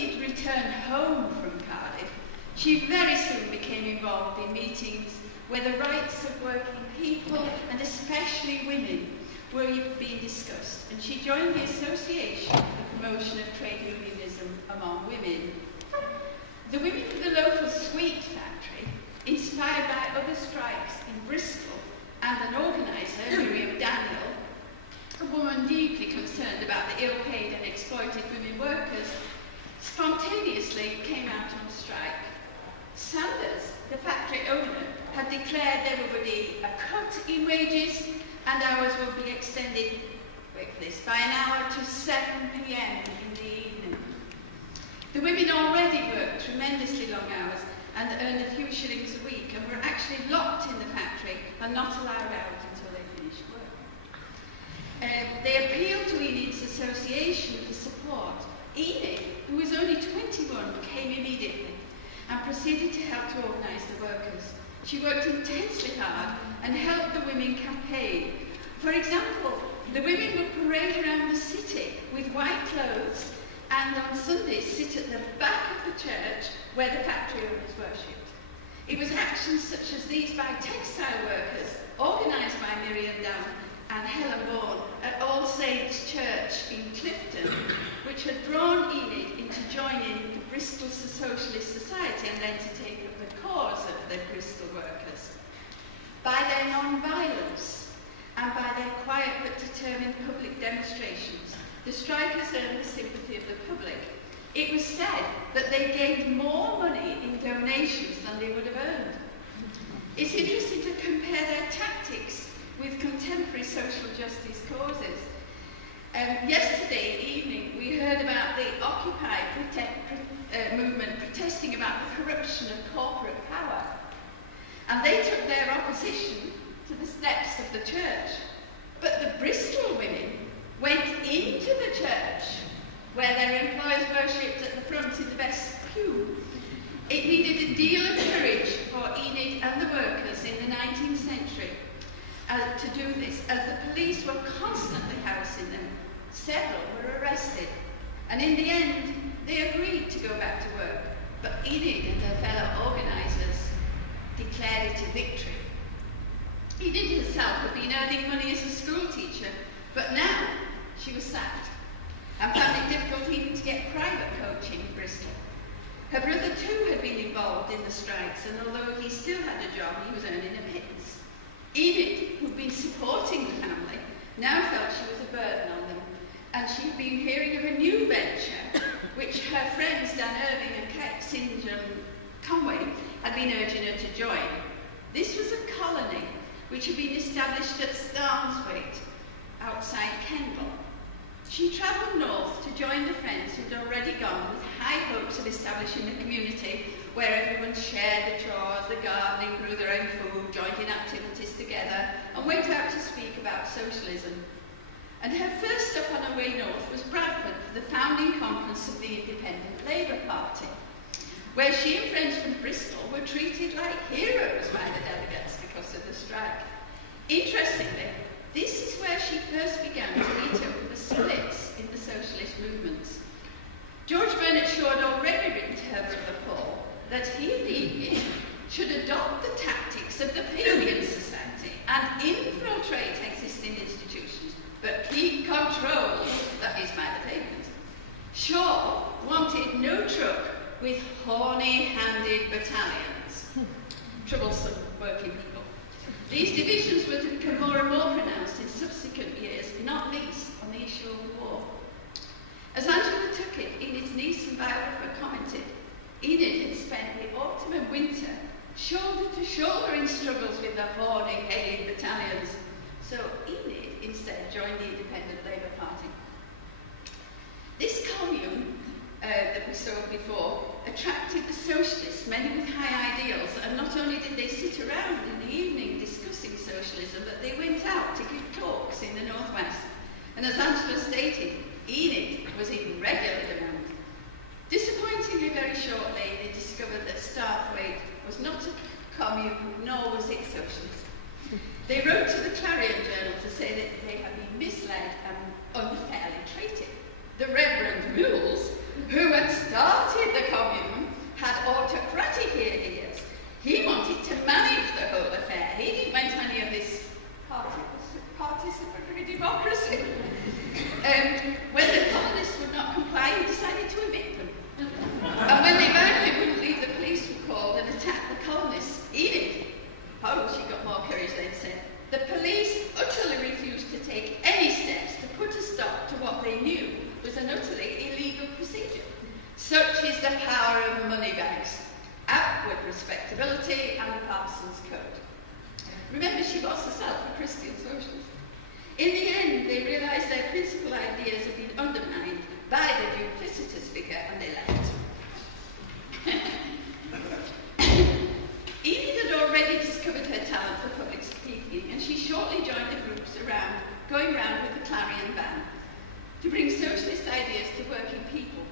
Enid returned home from Cardiff, she very soon became involved in meetings where the rights of working people, and especially women, were being discussed, and she joined the Association for the Promotion of Trade Unionism Among Women. The women of the local sweet factory, inspired by other strikes in Bristol and an organiser, Miriam Daniel, a woman deeply concerned about the ill-paid and exploited women workers, spontaneously came out on strike. Sanders, the factory owner, had declared there would be a cut in wages and hours will be extended, wait for this, by an hour to 7 p.m. in the evening. The women already worked tremendously long hours and earned a few shillings a week and were actually locked in the factory and not allowed out until they finished work. They appealed to Enid's association for support. Enid, who was only 21, came immediately and proceeded to help to organise the workers. She worked intensely hard and helped the women campaign. For example, the women would parade around the city with white clothes and on Sundays sit at the back of the church where the factory owners worshipped. It was actions such as these by textile workers, organised by Miriam Dunn and Helen Bourne at All Saints Church in Clifton, which had drawn Enid into joining the Bristol Socialist Society and then to take up the cause of the Bristol workers. By their non-violence and by their quiet but determined public demonstrations, the strikers earned the sympathy of the public. It was said that they gained more money in donations than they would have earned. It's interesting to compare their tactics with contemporary social justice causes. Yesterday evening, we heard about the Occupy movement protesting about the corruption of corporate power. And they took their opposition to the steps of the church. But the Bristol women went into the church, where their employers worshipped at the front in the best pew. It needed a deal of courage for Enid and the workers in the 19th century to do this, as the police were constantly harassing them. Several were arrested, and in the end, they agreed to go back to work. But Enid and her fellow organisers declared it a victory. Enid herself had been earning money as a school teacher, but now she was sacked and found it difficult even to get private coaching in Bristol. Her brother too had been involved in the strikes, and although he still had a job, he was earning a pittance. Enid, who'd been supporting the family, now felt she was a burden on them, and she'd been hearing of a new venture, which her friends Dan Irving and St. John Conway had been urging her to join. This was a colony which had been established at Starmswaite, outside Kendal. She travelled north to join the friends who'd already gone with high hopes of establishing a community where everyone shared the chores, the gardening, grew their own food, joined in activities together, and went out to speak about socialism. And her first stop on her way north was Bradford for the founding conference of the Independent Labour Party, where she and friends from Bristol were treated like heroes by the delegates because of the strike. Interestingly, this is where she first began to meet up with the splits in the socialist movements. George Bernard Shaw had already written to her brother Paul that he and Enid should adopt the tactics of the Pavilion Society and infiltrate existing institutions, but keep control, that is by the pavement. Shaw wanted no truck with horny-handed battalions, troublesome working people. These divisions were to become more and more pronounced in subsequent years, not least on the issue of war. As Angela Tuckett, Enid's niece and biographer, commented, Enid had spent the autumn and winter shoulder to shoulder in struggles with the horny-headed battalions. So Enid instead joined the Independent Labour Party. This commune that we saw before attracted the socialists, many with high ideals, and not only did they sit around in the evening discussing socialism, but they went out to give talks in the northwest. And as Angela stated, Enid was in regular demand. Disappointingly, very shortly, they discovered that Starthwaite was not a commune, nor was it socialist. They wrote to the Clarion Journal to say that they had been misled and unfairly treated. The Reverend Mills, who had started the commune, had autocratic ideas. He wanted to manage the whole affair. He didn't want any of this participatory democracy. When the colonists would not comply, he decided to evict them. And when they finally wouldn't leave, the police were called and attacked the colonists. Enid, oh, she got more courage then, said, the police utterly refused to take any steps to put a stop to what they knew was an utterly illegal procedure. Such is the power of money bags, outward respectability, and the Parsons Code. Remember, she was herself a Christian socialist. In the end, they realised their principal ideas had been undermined by the duplicitous figure, and they left. Enid had already discovered her talent for public speaking, and she shortly joined the groups going round with the Clarion Band to bring socialist ideas to working people.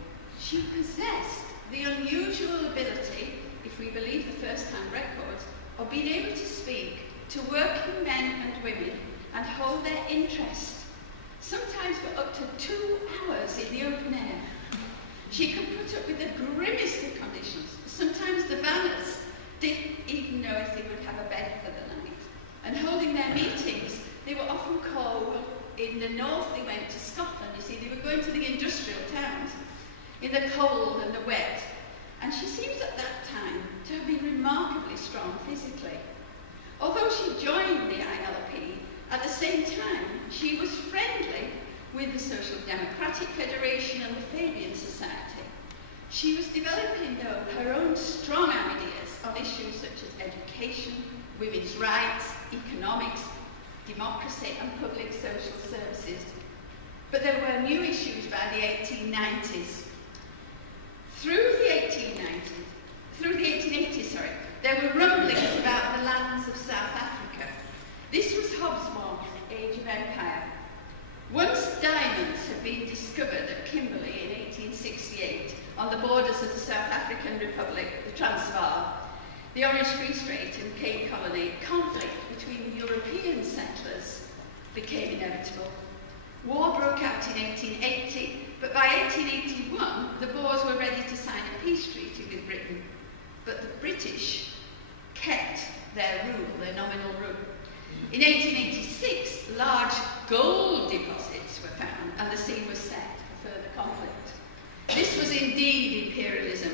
She possessed the unusual ability, if we believe the first-hand records, of being able to speak to working men and women and hold their interest, sometimes for up to 2 hours in the open air. She could put up with the grimmest of conditions. Sometimes the banners didn't even know if they would have a bed for the night. And holding their meetings, they were often called, in the north they went to Scotland, you see, they were going to the industrial towns, in the cold and the wet. And she seems at that time to have been remarkably strong physically. Although she joined the ILP, at the same time, she was friendly with the Social Democratic Federation and the Fabian Society. She was developing, though, her own strong ideas on issues such as education, women's rights, economics, democracy, and public social services. But there were new issues by the 1890s. Through the 1880s, there were rumblings about the lands of South Africa. This was Hobsbawm's Age of Empire. Once diamonds had been discovered at Kimberley in 1868 on the borders of the South African Republic, the Transvaal, the Orange Free State and Cape Colony, conflict between European settlers became inevitable. War broke out in 1880, but by 1881, the Boers were ready to sign a peace treaty with Britain. But the British kept their rule, their nominal rule. In 1886, large gold deposits were found, and the scene was set for further conflict. This was indeed imperialism,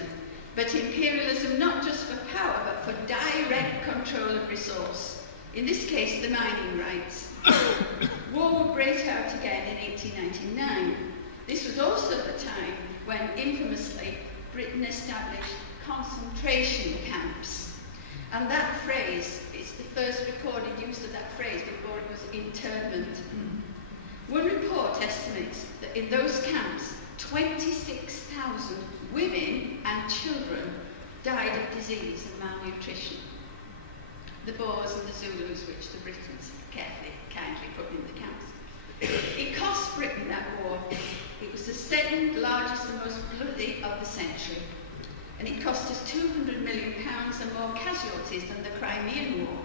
but imperialism not just for power, but for direct control of resource. In this case, the mining rights. War would break out again in 1899. This was also the time when, infamously, Britain established concentration camps. And that phrase, it's the first recorded use of that phrase before it was internment. One report estimates that in those camps, 26,000 women and children died of disease and malnutrition. The Boers and the Zulus, which the Britons kindly put in the camps. It cost Britain that war. It was the second largest and most bloody of the century. And it cost us £200 million and more casualties than the Crimean War.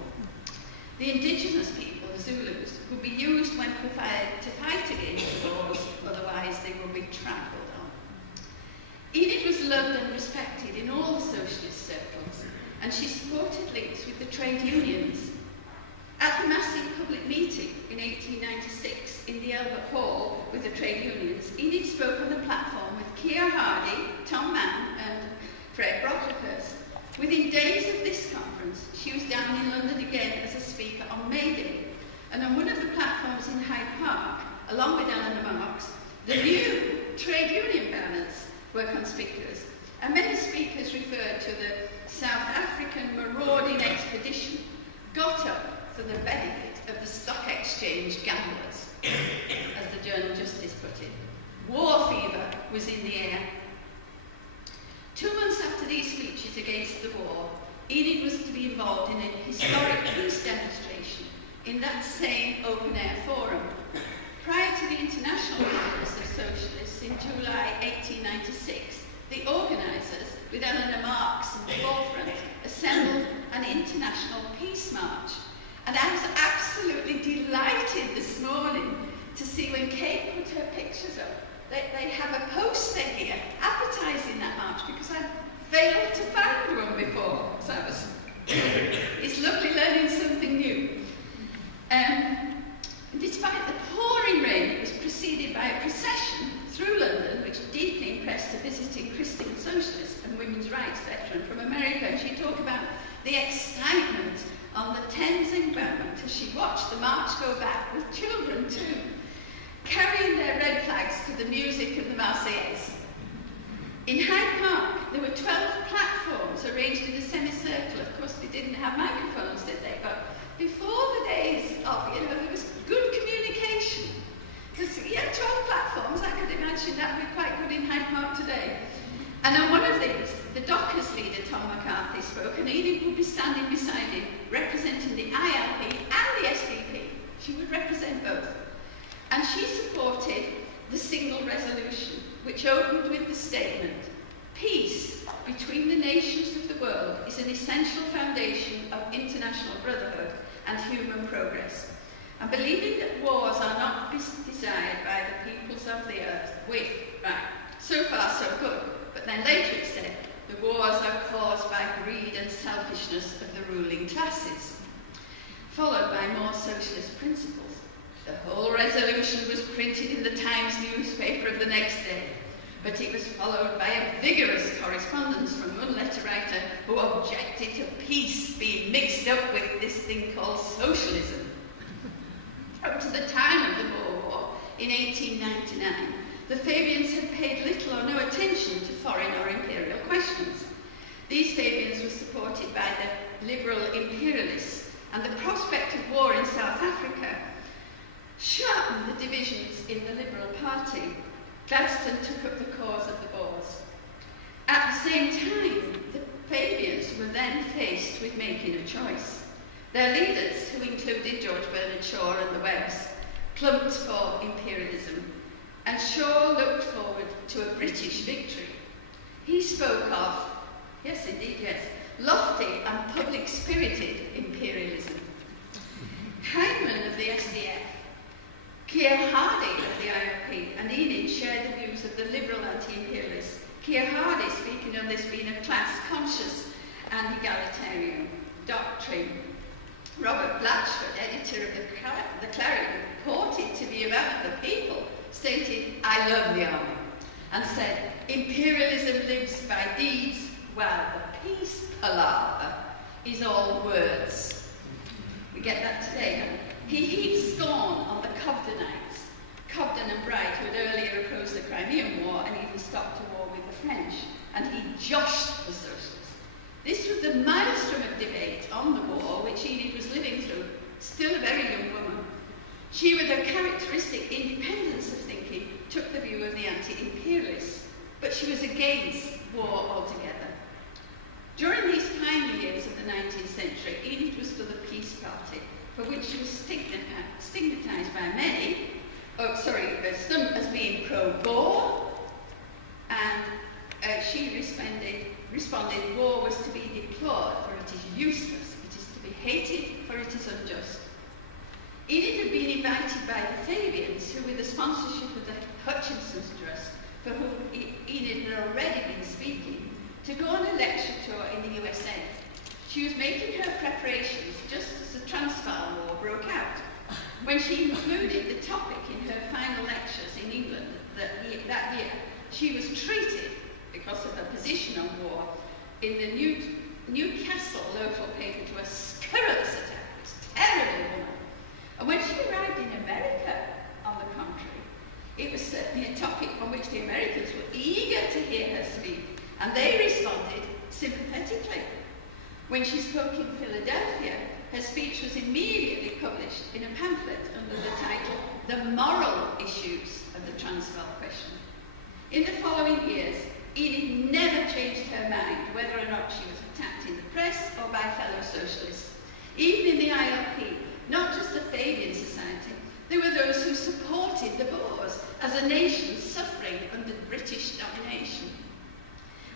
The indigenous people, the Zulus, would be used when prepared to fight against the Boers, otherwise they would be trampled on. Enid was loved and respected in all the socialist circles, and she supported links with the trade unions. At the massive public meeting in 1896 in the Albert Hall with the trade unions, Enid spoke on the platform with Keir Hardie, Tom Mann, and Fred Brocklehurst. Within days of this conference, she was down in London again as a speaker on May Day, and on one of the platforms in Hyde Park, along with Eleanor Marx, the new trade union banners were conspicuous, and many speakers referred to the South African marauding expedition got up for the benefit of the stock exchange gamblers, as the Journal Justice put it. War fever was in the air. 2 months after these speeches against the war, Enid was to be involved in a historic peace demonstration in that same open-air forum. Prior to the International Congress of Socialists in July 1896, the organisers, with Eleanor Marx in the forefront, assembled an international peace march. And I was absolutely delighted this morning to see when Kate put her pictures up they have a poster here advertising that march because I failed to find one before. So it's lovely learning something new. Despite the pouring rain, it was preceded by a procession through London, which deeply impressed a visiting Christian socialist and women's rights veteran from America. She talked about the excitement on the Thames Embankment as she watched the march go back, with children too, carrying their red flags to the music of the Marseillaise. In Hyde Park, there were 12 platforms arranged in a semicircle. Of course, they didn't have microphones, did they? But before the days of, there was good communication. Because, 12 platforms, I could imagine that would be quite good in Hyde Park today. And on one of these, the Dockers leader, Tom McCarthy, spoke, and Enid would be standing beside him, representing the ILP and the SDP. She would represent both. And she supported the single resolution, which opened with the statement, "Peace between the nations of the world is an essential foundation of international brotherhood and human progress. And believing that wars are not desired by the peoples of the earth, right, so far so good." But then later it said, "The wars are caused by greed and selfishness of the ruling classes," followed by more socialist principles. The whole resolution was printed in the Times newspaper of the next day, but it was followed by a vigorous correspondence from one letter writer who objected to peace being mixed up with this thing called socialism. Up to the time of the Boer War, in 1899, the Fabians had paid little or no attention to foreign or imperial questions. These Fabians were supported by the liberal imperialists, and the prospect of war in South Africa sharpened the divisions in the Liberal Party. Gladstone took up the cause of the Boers. At the same time, the Fabians were then faced with making a choice. Their leaders, who included George Bernard Shaw and the Webbs, plumped for imperialism, and Shaw looked forward to a British victory. He spoke of, yes indeed, yes, lofty and public-spirited imperialism. Hyndman of the SDF, Keir Hardie of the ILP, and Enid shared the views of the liberal anti-imperialists. Keir Hardie speaking of this being a class-conscious and egalitarian doctrine. Robert Blatchford, editor of the Clarion, purported to be about the people, stated, "I love the army," and said, "Imperialism lives by deeds, while the peace palaver is all words." We get that today, huh? He heaped scorn on the Cobdenites, Cobden and Bright, who had earlier opposed the Crimean War and even stopped a war with the French, and he joshed the socialists. This was the maelstrom of debate on the war which Enid was living through, still a very young woman. She, with her characteristic independence of thinking, took the view of the anti-imperialists, but she was against war altogether. During these final years of the 19th century, Enid was for the Peace Party, for which she was stigmatised by many, some as being pro-Boer, and she responded, "War was to be deplored, for it is useless, it is to be hated, for it is unjust." Enid had been invited by the Fabians, who, with the sponsorship of the Hutchinson's Trust, for whom Enid had already been speaking, to go on a lecture tour in the USA. She was making her preparations just as the Transvaal War broke out, when she included the topic in her final lectures in England that year. She was treated, because of her position on war, in the Newcastle local paper to a scurrilous attack. This terrible woman. And when she arrived in America, on the contrary, it was certainly a topic on which the Americans were eager to hear her speak, and they responded sympathetically. When she spoke in Philadelphia, her speech was immediately published in a pamphlet under the title, "The Moral Issues of the Transvaal Question." In the following years, Enid never changed her mind whether or not she was attacked in the press or by fellow socialists. Even in the ILP, not just the Fabian Society, there were those who supported the Boers as a nation suffering under British domination.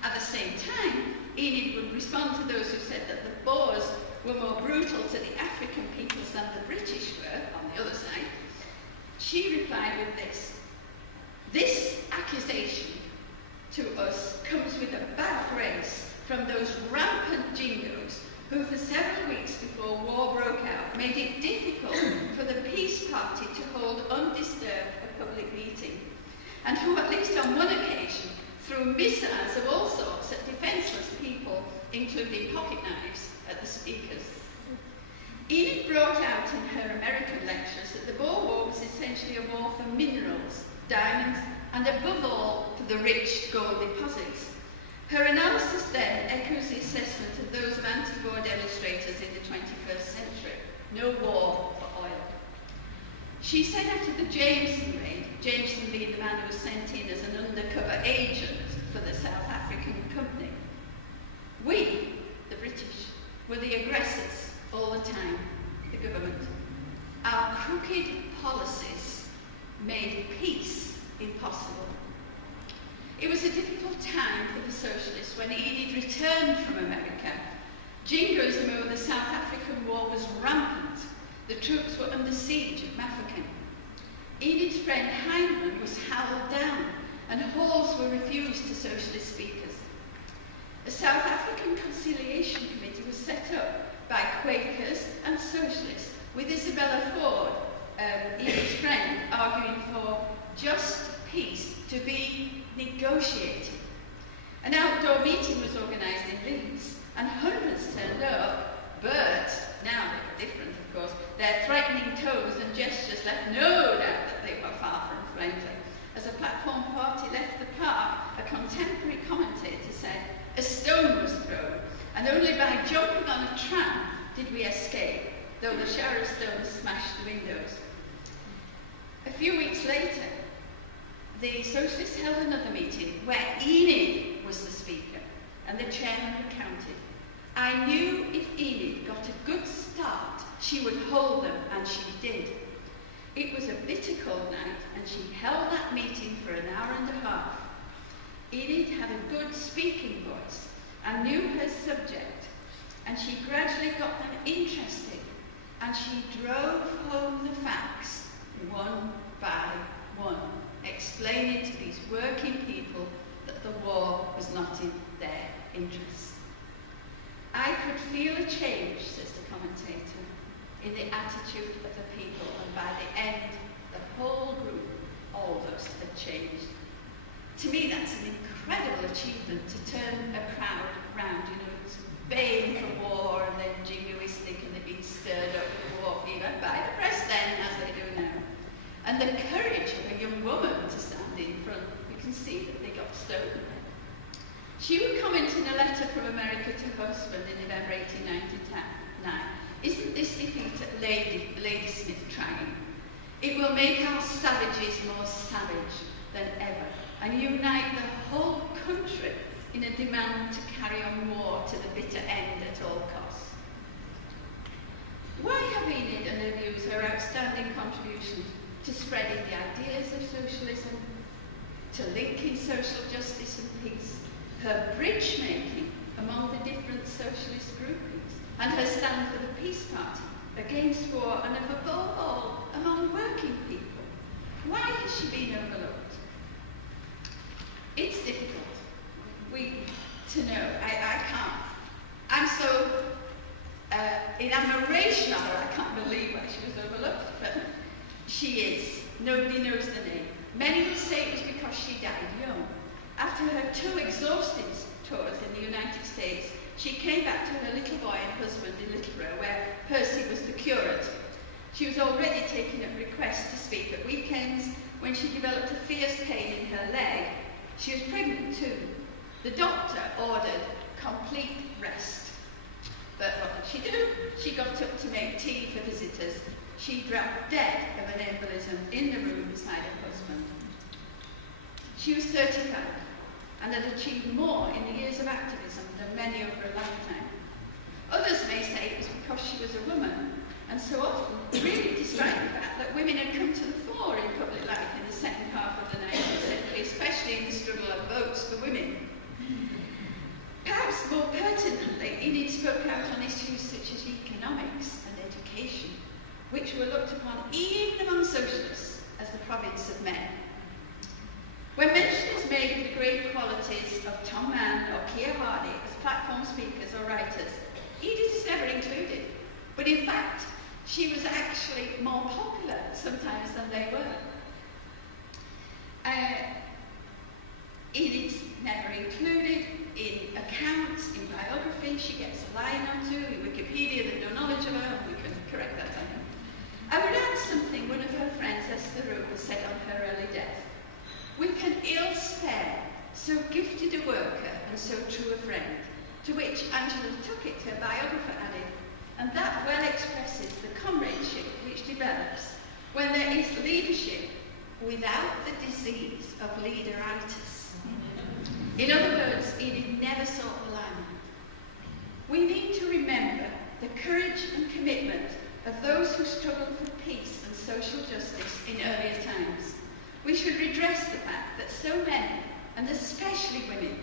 At the same time, Enid would respond to those who said that the Boers were more brutal to the African peoples than the British were, on the other side. She replied with this: "This accusation to us comes with a bad grace from those rampant jingoes who for several weeks before war broke out made it difficult for the peace party to hold undisturbed a public meeting, and who at least on one occasion threw missiles of all sorts at defenceless people, including pocket knives, at the speakers. Enid brought out in her American lectures that the Boer War was essentially a war for minerals, diamonds, and above all for the rich gold deposits. Her analysis then echoes the assessment of those of anti-war demonstrators in the 21st century. No war for oil. She said after the Jameson raid, Jameson being the man who was sent in as an undercover agent for the South African company, we, the British, were the aggressors all the time, the government. Our crooked policies made peace impossible. It was a difficult time for the socialists when Enid returned from America. Jingoism over the South African war was rampant. The troops were under siege at Mafeking. Enid's friend Heinemann was howled down, and halls were refused to socialist speakers. A South African conciliation committee was set up by Quakers and socialists, with Isabella Ford, Enid's friend, arguing for just peace to be negotiated. An outdoor meeting was organised in Leeds, and hundreds turned up, but now they were different, of course. Their threatening tones and gestures left no doubt that they were far from friendly. As a platform party left the park, a contemporary commentator said, "A stone was thrown, and only by jumping on a tram did we escape, though the shower of stones smashed the windows." A few weeks later, the socialists held another meeting where Enid was the speaker and the chairman recounted. "I knew if Enid got a good start, she would hold them, and she did. It was a bitter cold night, and she held that meeting for an hour and a half. Enid had a good speaking voice and knew her subject, and she gradually got them interested, and she drove home the facts one by one, explaining to these working people that the war was not in their interests. I could feel a change," says the commentator, "in the attitude of the people, and by the end, the whole group, all of us, had changed." To me, that's an incredible achievement, to turn a crowd round. You know, it was baying for war and then jingoistic, and they'd been stirred up with war fever by the press then, as they do now. And the courage of a young woman to stand in front, you can see that they got stolen. She would comment in a letter from America to her husband in November 1899, "Isn't this defeat at Ladysmith trying? It will make our savages more savage than ever, and unite the whole country in a demand to carry on war to the bitter end at all costs." Why have Enid and her views her outstanding contribution to spreading the ideas of socialism, to linking social justice and peace, her bridge making among the different socialist groupings, and her stand for the peace party against war, and above all among working people? Why has she been overlooked? It's difficult to know. I can't. I'm so in admiration of her, I can't believe why she was overlooked, but she is. Nobody knows the name. Many would say it was because she died young. After her 2 exhausting tours in the United States, she came back to her little boy and husband in Littleborough, where Percy was the curate. She was already taking up requests to speak at weekends when she developed a fierce pain in her leg. She was pregnant too. The doctor ordered complete rest. But what did she do? She got up to make tea for visitors. She dropped dead of an embolism in the room beside her husband. She was 35 and had achieved more in the years of activism than many over a lifetime. Others may say it was because she was a woman, and so often really despite the fact that women had come to the fore in public life in the second half of the 19th century, especially in the struggle of votes for women. Perhaps more pertinently, Enid spoke out on issues such as economics and education, which were looked upon even among socialists as the province of men. When mentioned or writers. Edith is never included. But in fact, she was actually more popular sometimes than they were. Enid's never included in accounts, in biography. She gets a line or two in Wikipedia that no knowledge of her, and we can correct that, I think. I would add something one of her friends, Esther Root, said on her early death. We can ill spare so gifted a worker and so true a friend, to which Angela Tuckett, her biographer, added, and that well expresses the comradeship which develops when there is leadership without the disease of leaderitis. In other words, Enid never sought the limelight. We need to remember the courage and commitment of those who struggled for peace and social justice in earlier times. We should redress the fact that so many, and especially women,